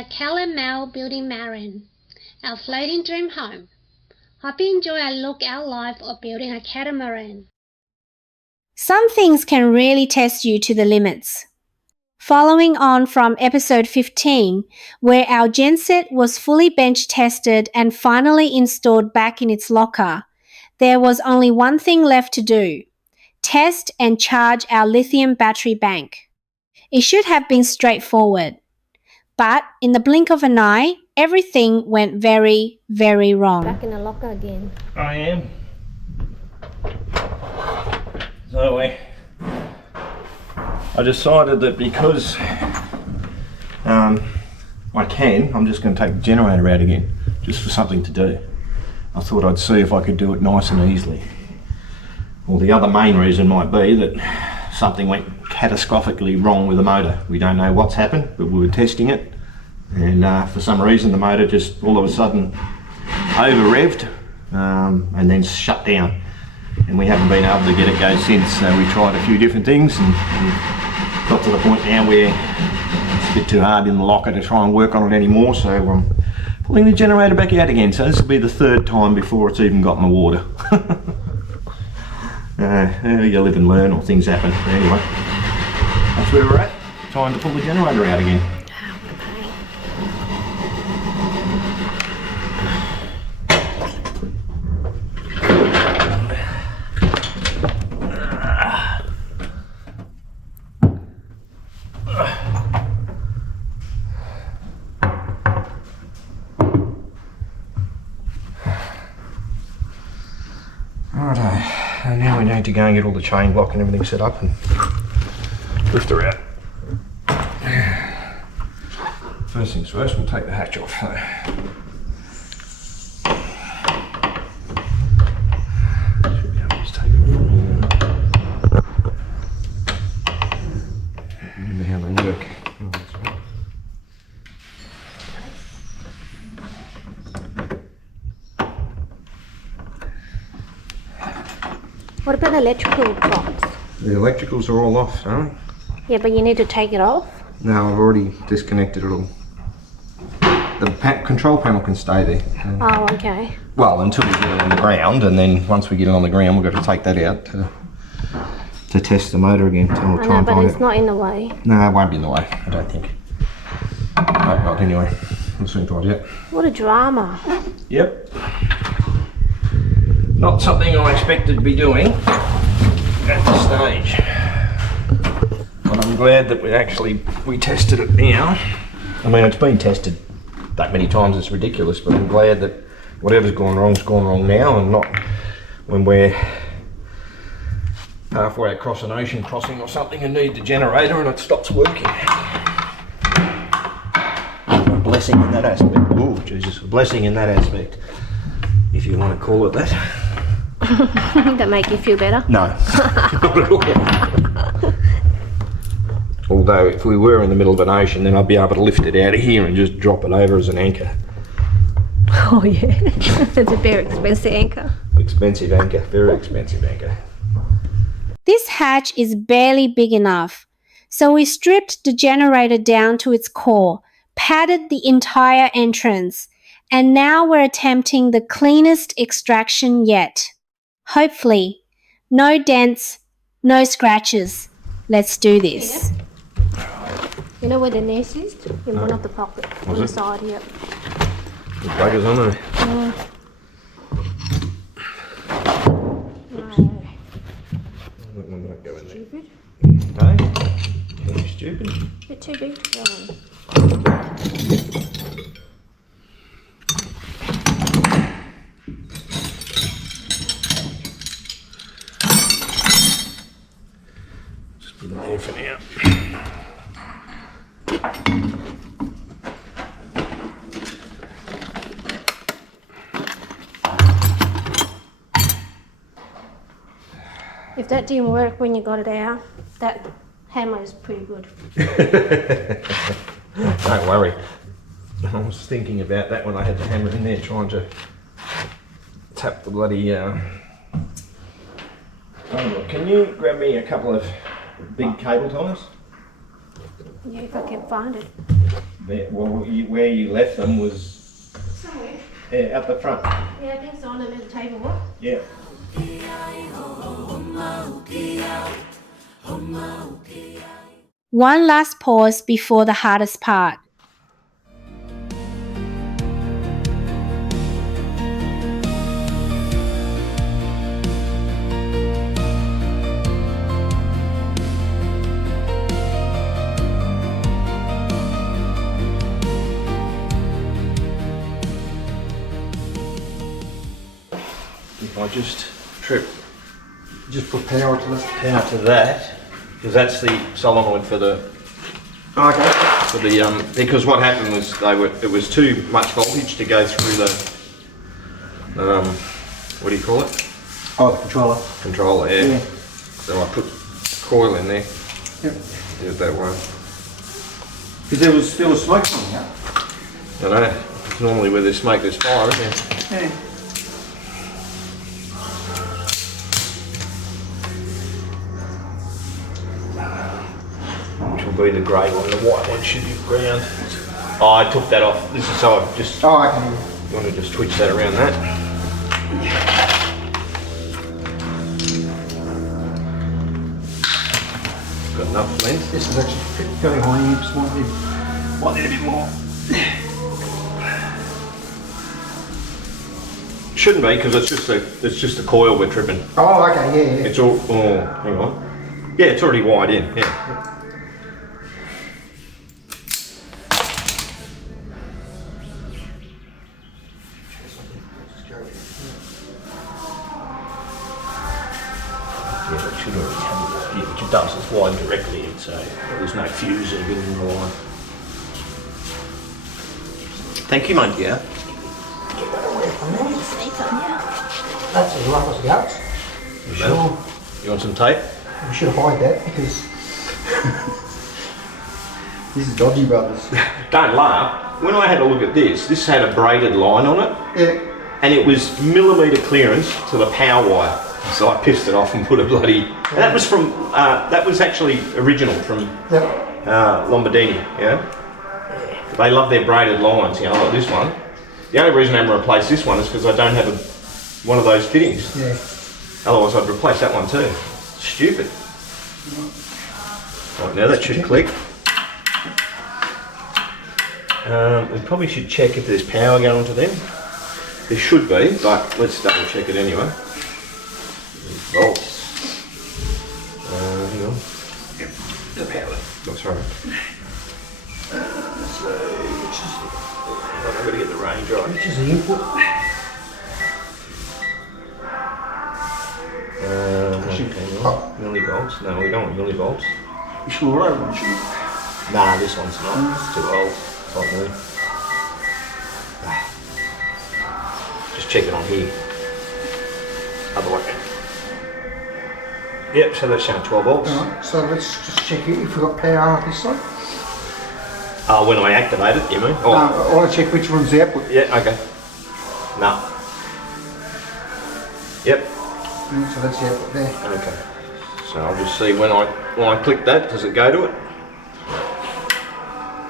at Catamaran building Marram, our floating dream home. Hope you enjoy our look at our life of building a catamaran. Some things can really test you to the limits. Following on from episode 15, where our genset was fully bench tested and finally installed back in its locker, there was only one thing left to do: test and charge our lithium battery bank. It should have been straightforward. But in the blink of an eye, everything went very, very wrong. Back in the locker again. I am. So I decided that because I'm just going to take the generator out again, just for something to do. I thought I'd see if I could do it nice and easily. Well, the other main reason might be that something went catastrophically wrong with the motor. We don't know what's happened, but we were testing it, and for some reason the motor just all of a sudden over-revved and then shut down, and we haven't been able to get it go since. So we tried a few different things and got to the point now where it's a bit too hard in the locker to try and work on it anymore, so I'm pulling the generator back out again. So this will be the third time before it's even got in the water. You live and learn, or things happen. Anyway, that's where we're at. Time to pull the generator out again. Righto, and now we need to go and get all the chain block and everything set up and lift her out. First things first, we'll take the hatch off. Should be able to just take it off. Remember how they work. What about the electrical box? The electricals are all off, aren't they? Yeah, but you need to take it off. No, I've already disconnected it all. The control panel can stay there. Oh, okay. Well, until we get it on the ground, and then once we get it on the ground, we've got to take that out to test the motor again. So we'll try and but find it's not in the way. No, it won't be in the way, I don't think. No, not anyway. We'll soon find out. What a drama. Yep. Not something I expected to be doing at this stage. But I'm glad that we tested it now. I mean, it's been tested that many times, it's ridiculous, but I'm glad that whatever's gone wrong's gone wrong now, and not when we're halfway across an ocean crossing or something and need the generator and it stops working. A blessing in that aspect. Oh, Jesus, a blessing in that aspect, if you want to call it that. That make you feel better? No, not at all. Although if we were in the middle of an ocean, then I'd be able to lift it out of here and just drop it over as an anchor. Oh yeah, it's a very expensive anchor. Expensive anchor, very expensive anchor. This hatch is barely big enough, so we stripped the generator down to its core, padded the entire entrance, and now we're attempting the cleanest extraction yet. Hopefully, no dents, no scratches. Let's do this. You know where the nest is? In one of the pockets on the side here. The buggers on there. That one might go in there. Stupid. No? Are you stupid? They're too big to go in. Just put them there for now. If that didn't work when you got it out, that hammer is pretty good. Don't worry. I was thinking about that when I had the hammer in there trying to tap the bloody... Oh, can you grab me a couple of big cable ties? Yeah, if I can find it. Where you left them was... Somewhere. Yeah, up the front. Yeah, I think so, on the table. What? Yeah. One last pause before the hardest part. If I just put power to this. power to that, because that's the solenoid for the... Okay. For the because what happened was it was too much voltage to go through the what do you call it? Oh, the controller. Controller, yeah. Yeah. So I put coil in there. Yep. Did it that way. Because there was smoke coming out. I know. It's normally where there's smoke, there's fire, isn't there? Yeah. Which will be the grey one. The white one should be ground. Oh, I took that off. This is so I just... Oh, okay. You want to just twitch that around that. Got enough length. This is actually fairly high amps. Might need a bit more. Shouldn't be, because it's just the coil we're tripping. Oh, okay, yeah. It's all... Oh, hang on. Yeah, it's already wired in, yeah. Yeah, it should already have it. Yeah, which it does. It's wired directly in, so there's no fuse or anything in the line. Thank you, mate. Yeah. That's as rough as it goes. You Sure. You want some tape? We should hide that because this is dodgy, brothers. Don't laugh. When I had a look at this had a braided line on it. Yeah. And it was millimetre clearance to the power wire. So I pissed it off and put a bloody... And that was from... that was actually original from Yep. Lombardini, yeah? They love their braided lines, you know, like this one. The only reason I haven't replaced this one is because I don't have one of those fittings. Yeah. Otherwise I'd replace that one too. Stupid. Right, now that should click. We probably should check if there's power going to them. There should be, but let's double check it anyway. Volts. Hang on. Yep. The power. That's right. I've got to get the range right. Which is the input? Millivolts? No, we don't want millivolts. You sure right one, shouldn't you? Nah, this one's not. It's too old. It's not new. Just check it on here. Other way. Yep, so that's showing 12 volts. Alright, so let's just check it if we've got power on this side. When I activate it, you mean? No, I want to check which one's the output. Yeah, okay. No. Yep. So that's the output there. Okay. So I'll just see when I click that, does it go to it?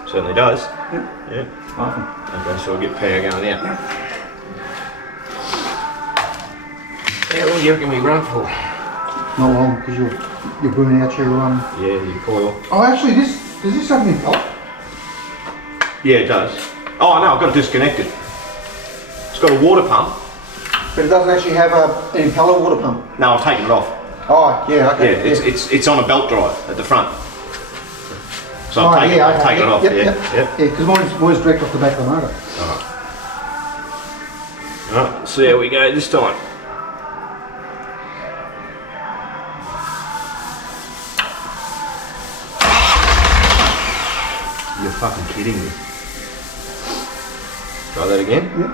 Certainly does. Yep. Yeah. Awesome. Okay, so we'll get power going out. Yep. How long do you reckon we run for? Not long, because you're burning out your Yeah, your coil. Oh, actually, does this have an impeller? Yeah, it does. Oh no, I've got it disconnected. It's got a water pump. But it doesn't actually have an impeller water pump. No, I've taken it off. Oh, yeah, okay. Yeah, it's on a belt drive at the front. So I've taken it off. Yep, yeah, yep. yeah. Yeah, because mine's direct off the back of the motor. Alright, let's see how we go this time. You're fucking kidding me. Try that again. Yep.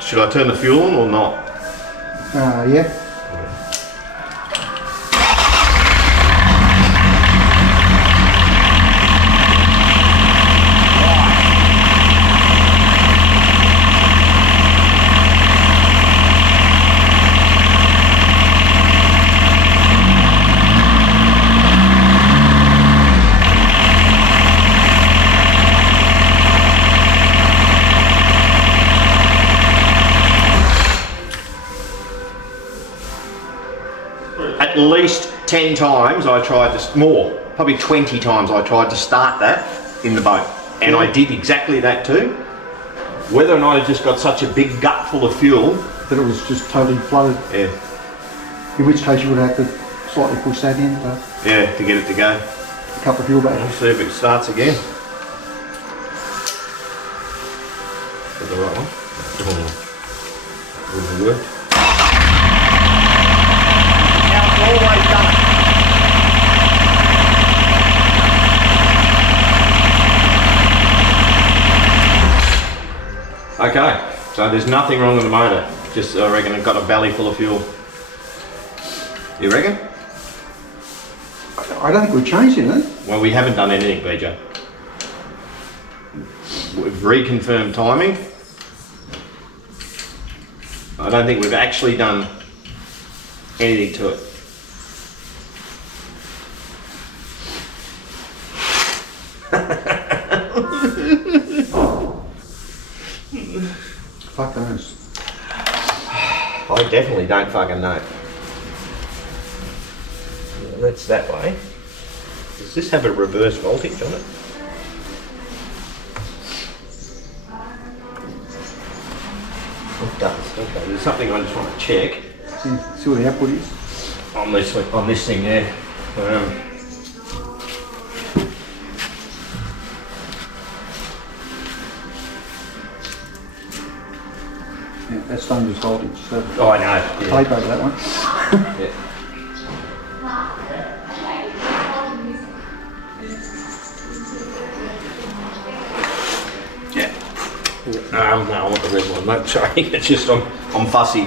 Should I turn the fuel on or not? Yeah. at least 10 times I tried to, more, probably 20 times I tried to start that in the boat. And I did exactly that too. Whether or not I just got such a big gut full of fuel. That it was just totally flooded. Yeah. In which case you would have to slightly push that in. Yeah, to get it to go. A couple of fuel bags. Let's see if it starts again. Is that the right one? Oh, wouldn't work. Now it's always done it. Okay, so there's nothing wrong with the motor. Just I reckon it got a belly full of fuel. You reckon? I don't think we've changed anything. Well, we haven't done anything, BJ. We've reconfirmed timing. I don't think we've actually done anything to it. Fuck those. I definitely don't fucking know. Yeah, that's that way. Does this have a reverse voltage on it? It does. Okay, there's something I just want to check. See what the output is? On this thing, yeah. Yeah, that's dangerous voltage. So Oh, I know. Yeah. tape over that one. Yeah. No, I want the red one, mate. Sorry, it's just I'm fussy.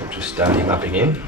I'll just start him up again.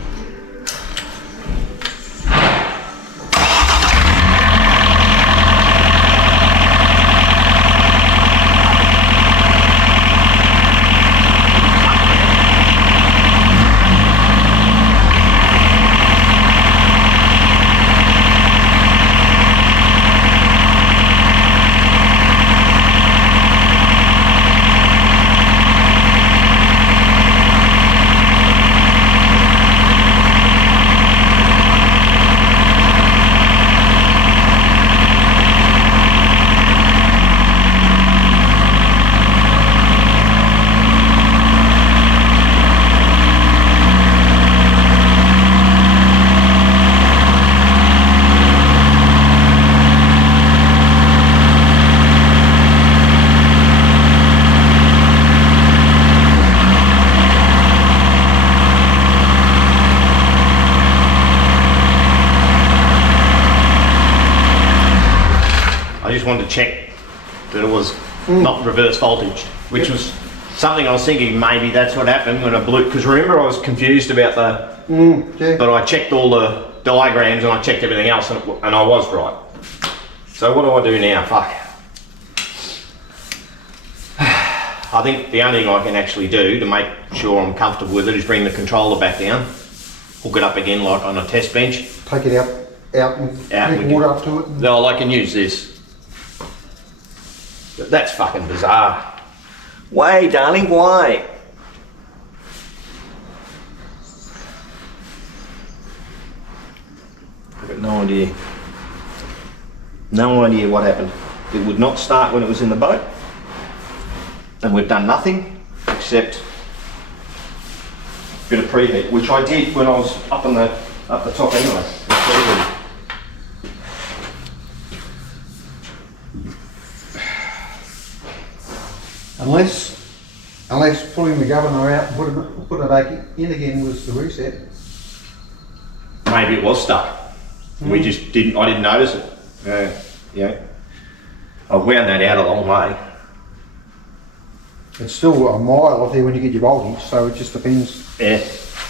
I just wanted to check that it was not reverse voltage, which was something I was thinking maybe that's what happened when I blew, because remember I was confused about the, but I checked all the diagrams and I checked everything else and I was right. So what do I do now? Fuck. I think the only thing I can actually do to make sure I'm comfortable with it is bring the controller back down, hook it up again like on a test bench. Take it out and heat water up to it. No, I can use this. But that's fucking bizarre. Why, darling, why? I've got no idea. No idea what happened. It would not start when it was in the boat. And we've done nothing except a bit of preheat, which I did when I was up the top anyway. Unless pulling the governor out and putting it back in again was the reset. Maybe it was stuck. We just didn't. I didn't notice it. Yeah. I wound that out a long way. It's still a mile off there when you get your voltage, so it just depends. Yeah.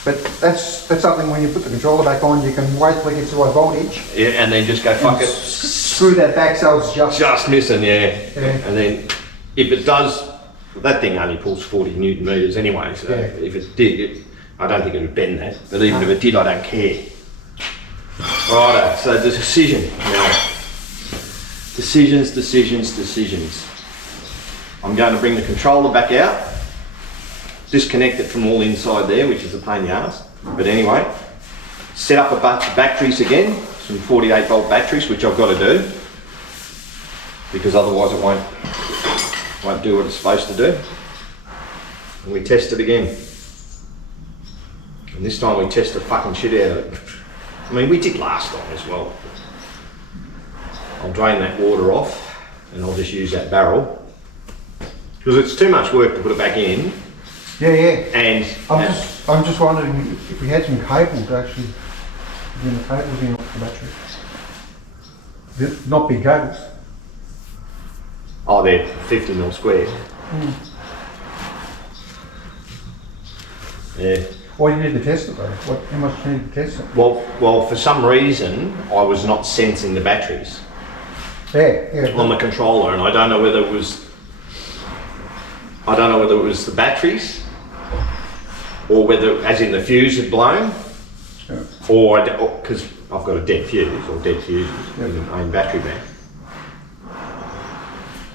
But that's something when you put the controller back on, you can wait till it gets to a voltage. Yeah, and then just go fuck it. Screw that back so it's Just missing, yeah. Yeah. And then if it does, that thing only pulls 40 Newton meters anyway, so if it did, I don't think it would bend that. But even if it did, I don't care. Righto, so the decision now. Decisions, decisions, decisions. I'm going to bring the controller back out, disconnect it from all inside there, which is a pain in the ass. But anyway, set up a bunch of batteries again, some 48 volt batteries, which I've got to do, because otherwise it won't do what it's supposed to do. And we test it again. And this time we test the fucking shit out of it. I mean, we did last time as well. I'll drain that water off and I'll just use that barrel. Because it's too much work to put it back in. Yeah, yeah. And I'm just wondering if we had some cable to actually bring the cables in off the battery. Not big cables. oh, they're 50mm square. Yeah. Why do you need to test it though? How much do you need to test it? Well, for some reason, I was not sensing the batteries Yeah. on the controller, and I don't know whether it was the batteries, or whether, as in the fuse had blown, or because I've got a dead fuse or dead fuses in the main battery bank.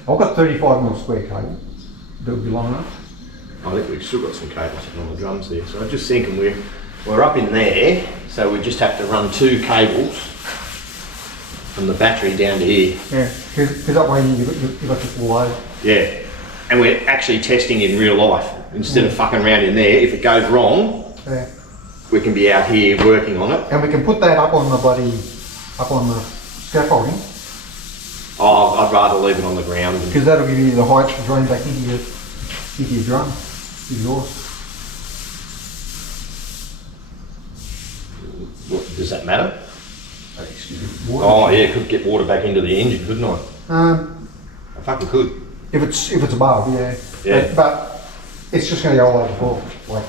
I've got 35mm square cable. That would be long enough. I think we've still got some cables sitting on the drums there, so I'm just thinking we're up in there, so we just have to run 2 cables from the battery down to here. Yeah, because that way you've got electrical load. Yeah, and we're actually testing in real life instead of fucking around in there. If it goes wrong, we can be out here working on it. And we can put that up on the scaffolding. Oh, I'd rather leave it on the ground. Because that'll give you the height to drain back into your drum, exhaust. Does that matter? Water. Oh yeah, could get water back into the engine, couldn't I? I fucking could. If it's above, yeah. Yeah. But it's just going to go all over the floor. Like,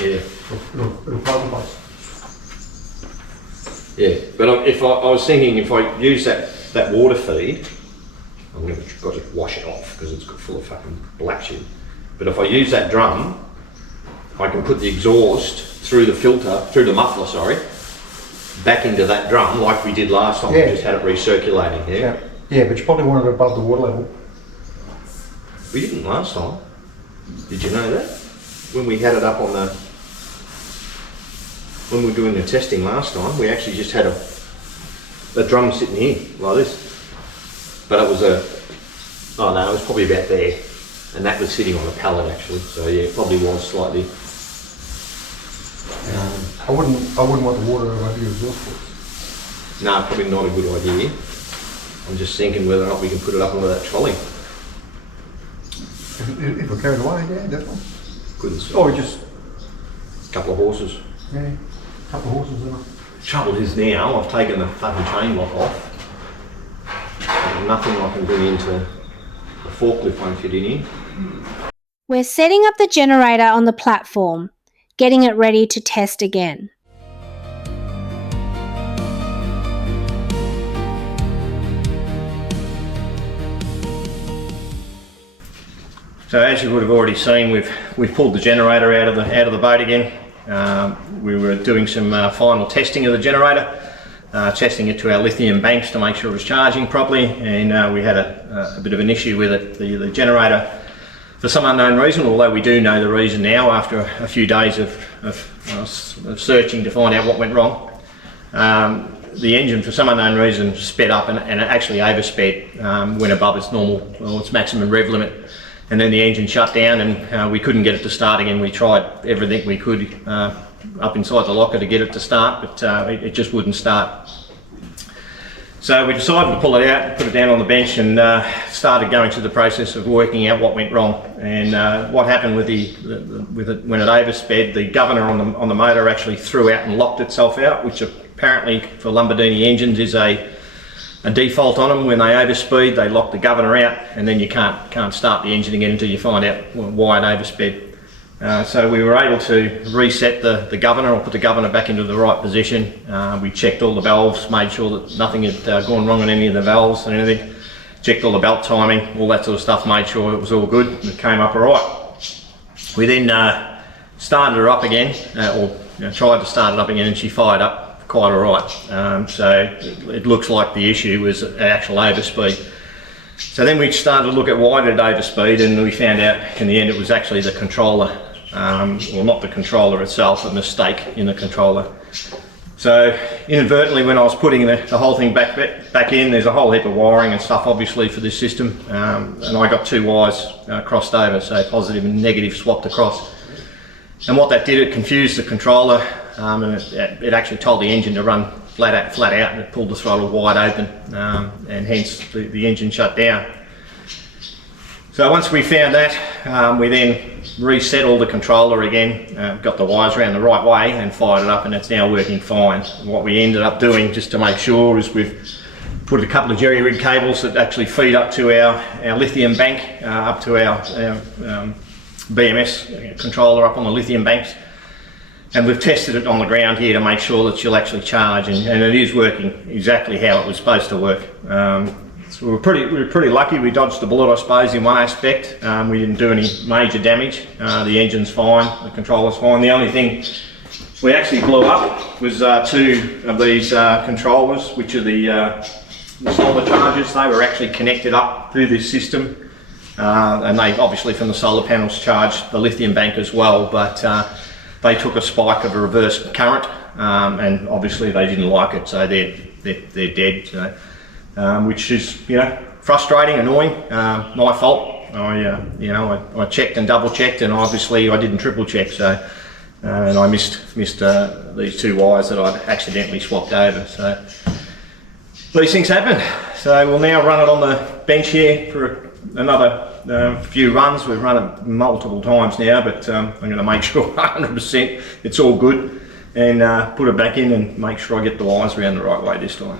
Yeah. it'll plug the place. Yeah, but I was thinking if I use that water feed, I'm going to got to wash it off because it's full of fucking black shit. But if I use that drum, I can put the exhaust through the muffler, sorry, back into that drum like we did last time. Yeah. We just had it recirculating here. Yeah, but you probably want it above the water level. We didn't last time. Did you know that? When we had it up on when we were doing the testing last time, we actually just had a drum sitting here like this. But it was it was probably about there. And that was sitting on a pallet actually. So yeah, it probably was slightly. I wouldn't want the water over your exhaust ports. No, probably not a good idea. I'm just thinking whether or not we can put it up onto that trolley. If we're carried away, yeah, definitely. Couldn't see. Or just A couple of horses. yeah, a couple of horses in it. Trouble is now I've taken the fucking chain lock off. And nothing I can bring into the forklift won't fit in here. We're setting up the generator on the platform, getting it ready to test again. So as you would have already seen, we've pulled the generator out of the boat again. We were doing some final testing of the generator, testing it to our lithium banks to make sure it was charging properly, and we had a bit of an issue with it. The generator, for some unknown reason, although we do know the reason now after a few days of searching to find out what went wrong, the engine for some unknown reason sped up and it actually oversped, went above its its maximum rev limit. And then the engine shut down and we couldn't get it to start again. We tried everything we could up inside the locker to get it to start, but it just wouldn't start. So we decided to pull it out, put it down on the bench, and started going through the process of working out what went wrong. And what happened with when it oversped, the governor on the motor actually threw out and locked itself out, which apparently for Lamborghini engines is a default on them. When they overspeed, they lock the governor out, and then you can't start the engine again until you find out why it oversped. So we were able to reset the governor, or put the governor back into the right position. We checked all the valves, made sure that nothing had gone wrong on any of the valves and anything. Checked all the belt timing, all that sort of stuff, made sure it was all good, and it came up all right. We then started her up again, tried to start it up again, and she fired up quite all right. So it looks like the issue was an actual overspeed. So then we started to look at why did it overspeed, and we found out in the end it was actually the controller, well, not the controller itself, a mistake in the controller. So inadvertently, when I was putting the whole thing back in, there's a whole heap of wiring and stuff obviously for this system, and I got two wires crossed over, so positive and negative swapped across. And what that did, it confused the controller, and it actually told the engine to run flat out, and it pulled the throttle wide open, and hence the engine shut down. So once we found that, we then reset all the controller again, got the wires around the right way and fired it up, and it's now working fine. And what we ended up doing, just to make sure, is we've put a couple of jerry rig cables that actually feed up to our lithium bank, up to our BMS controller up on the lithium banks. And we've tested it on the ground here to make sure that she'll actually charge, and it is working exactly how it was supposed to work. So we were pretty lucky. We dodged the bullet, I suppose, in one aspect. We didn't do any major damage. The engine's fine, the controller's fine. The only thing we actually blew up was two of these controllers, which are the solar chargers. They were actually connected up through this system, and they obviously from the solar panels charged the lithium bank as well, but they took a spike of a reverse current, and obviously they didn't like it, so they're dead. So. Which is, frustrating, annoying, my fault. I checked and double checked, and obviously I didn't triple check, so and I missed these two wires that I'd accidentally swapped over. So these things happen. So we'll now run it on the bench here for another few runs. We've run it multiple times now, but I'm going to make sure 100% it's all good, and put it back in and make sure I get the wires around the right way this time.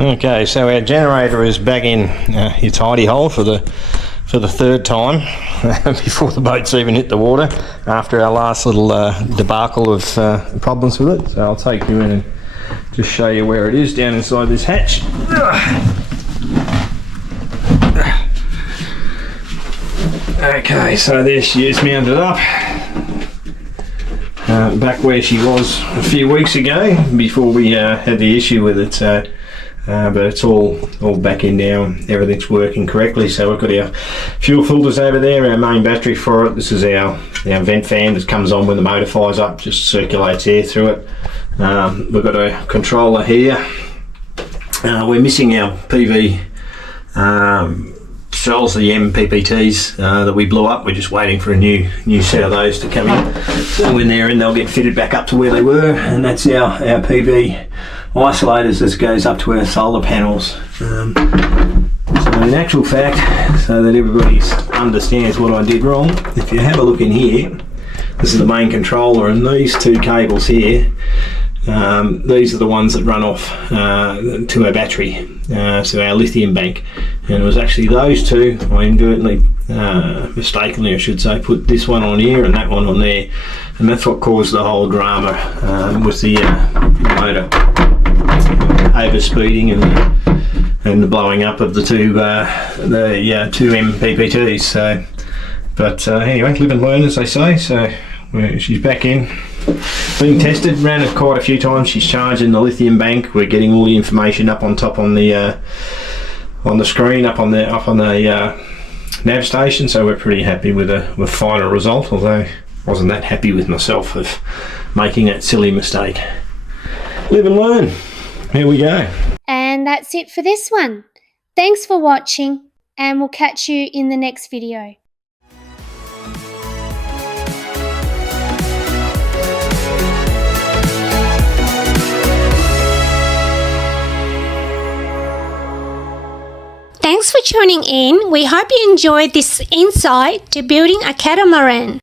Okay, so our generator is back in its hidey hole for the third time before the boat's even hit the water, after our last little debacle of problems with it. So I'll take you in and just show you where it is down inside this hatch. Okay, so there she is, mounted up, back where she was a few weeks ago before we had the issue with it. So but it's all back in now. Everything's working correctly. So we've got our fuel filters over there, our main battery for it. This is our vent fan that comes on when the motor fires up, just circulates air through it. We've got a controller here. We're missing our PV cells, the MPPTs that we blew up. We're just waiting for a new set of those to come in. So when they're in, they'll get fitted back up to where they were, and that's our PV isolators. This goes up to our solar panels. So in actual fact, so that everybody understands what I did wrong, if you have a look in here, this is the main controller, and these two cables here, these are the ones that run off to our battery, so our lithium bank. And it was actually those two, I inadvertently, mistakenly I should say, put this one on here and that one on there, and that's what caused the whole drama with the motor overspeeding and the blowing up of the two MPPTs. So, but anyway, live and learn, as they say. So she's back in, being tested, ran it quite a few times. She's charging the lithium bank. We're getting all the information up on top on the screen, up on the nav station. So we're pretty happy with the final result, although I wasn't that happy with myself of making that silly mistake. Live and learn. Here we go. And that's it for this one. Thanks for watching, and we'll catch you in the next video. Thanks for tuning in. We hope you enjoyed this insight to building a catamaran.